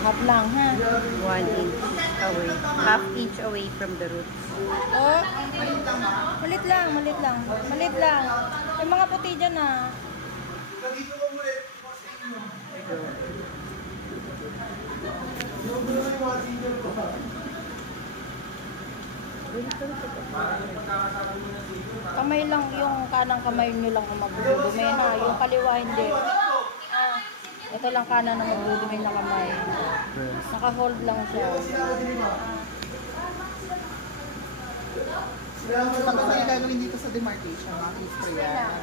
Half lang, ha? 1 inch away. Half inch away from the roots. Oh, malit lang, malit lang. Malit lang. Yung mga puti dyan, ha? Kamay lang, yung kanang kamay nyo lang ang magdudumi na. Yung kaliwa hindi. Ito lang kanan na magdudumi na kamay. Naka-hold lang siya. Tapos ano gagawin dito sa demarcation? I-spray yan.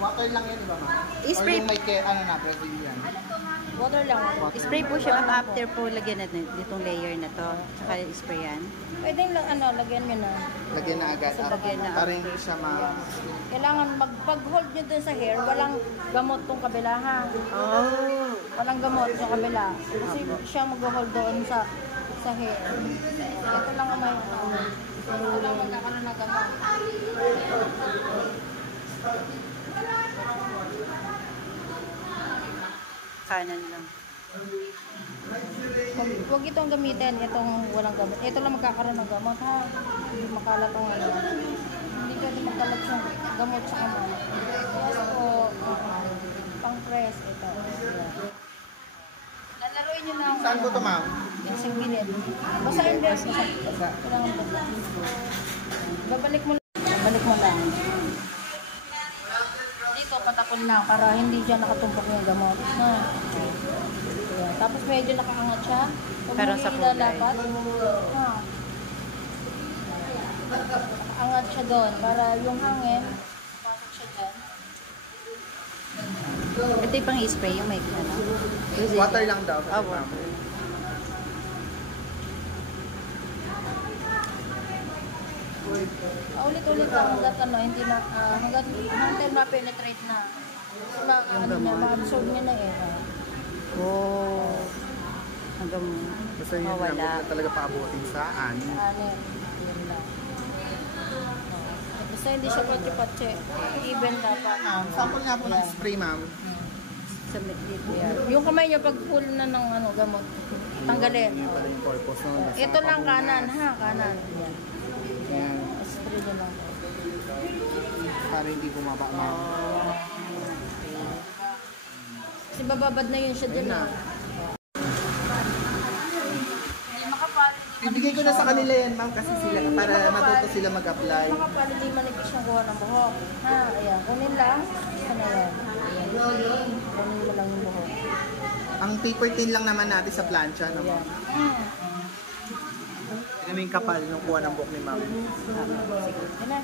Water lang yan, di ba ma'am? I-spray. Or yung may ano na, Brazilian. Water lang. Spray po siya after po lagyan natin itong layer na to. Tsaka sprayan. Pwede lang lagyan nyo na. Lagyan na agad. Lagyan na Para hindi siya Kailangan pag-hold nyo dun sa hair, walang gamot tong kabila, ha? Oh. Walang gamot sa kabila. Kasi siya mag-hold doon sa hair. Ito lang ang may ito lang magkakaroon ng gamot. Kanan lang. Huwag itong gamitin, itong walang gamot. Ito lang magkakaroon ng gamot, ha? Hindi makalat ang ano. Hindi pwede makalat yung gamot sa kamay. Yes po. Pang-press, ito. Lalaroin nyo lang. Saan po ito, ma'am? Yung sa gilid. Basta yung dress. Kailangan basta. Babalik mo lang. Babalik mo lang. Dito, patapon lang para hindi dyan nakatumpok yung gamot. Ha? Ayan. Tapos medyo nakaangat siya. Pero sa kulay. Dapat. Ha? Nakaangat siya doon para yung hangin pasok siya dyan. Ito yung pang-spray, yung may ano. Water lang daw. Water. Ulit-ulit lang hanggat ano, hindi na, hanggang ma-penetrate na. Ma-absorb niya na eh. Oh. Hanggang Basta yun lang, mawala. huwag na talaga paabutin sa ani. Yun lang. Basta hindi siya patsi-patsi. Even dapat. Sample nga po ng spray, ma'am. Sa dito yan. Yung kamay niya pag full na ng ano, gamot. Tanggalin. Yun pala yung purpose nun. Ito lang kanan, ha? Kanan. Yan. Yan. Spray niya lang. Para hindi bumaba, ma'am. Kasi bababad na yun siya dyan. Ayun na. Hindi makapal. Ibigay ko na sa kanila yan, ma'am, kasi sila, para matuto sila mag-apply. Makapal, hindi manipis yung kuha ng buhok. Ha? Ayan. Kunin lang. Ano yan? Ayan. Kunin mo lang yung buhok. Ang taper tin lang naman natin sa plancha, no, ma'am. Tignan mo yung kapal nung kuha ng buhok ni ma'am. Sige. Yan na.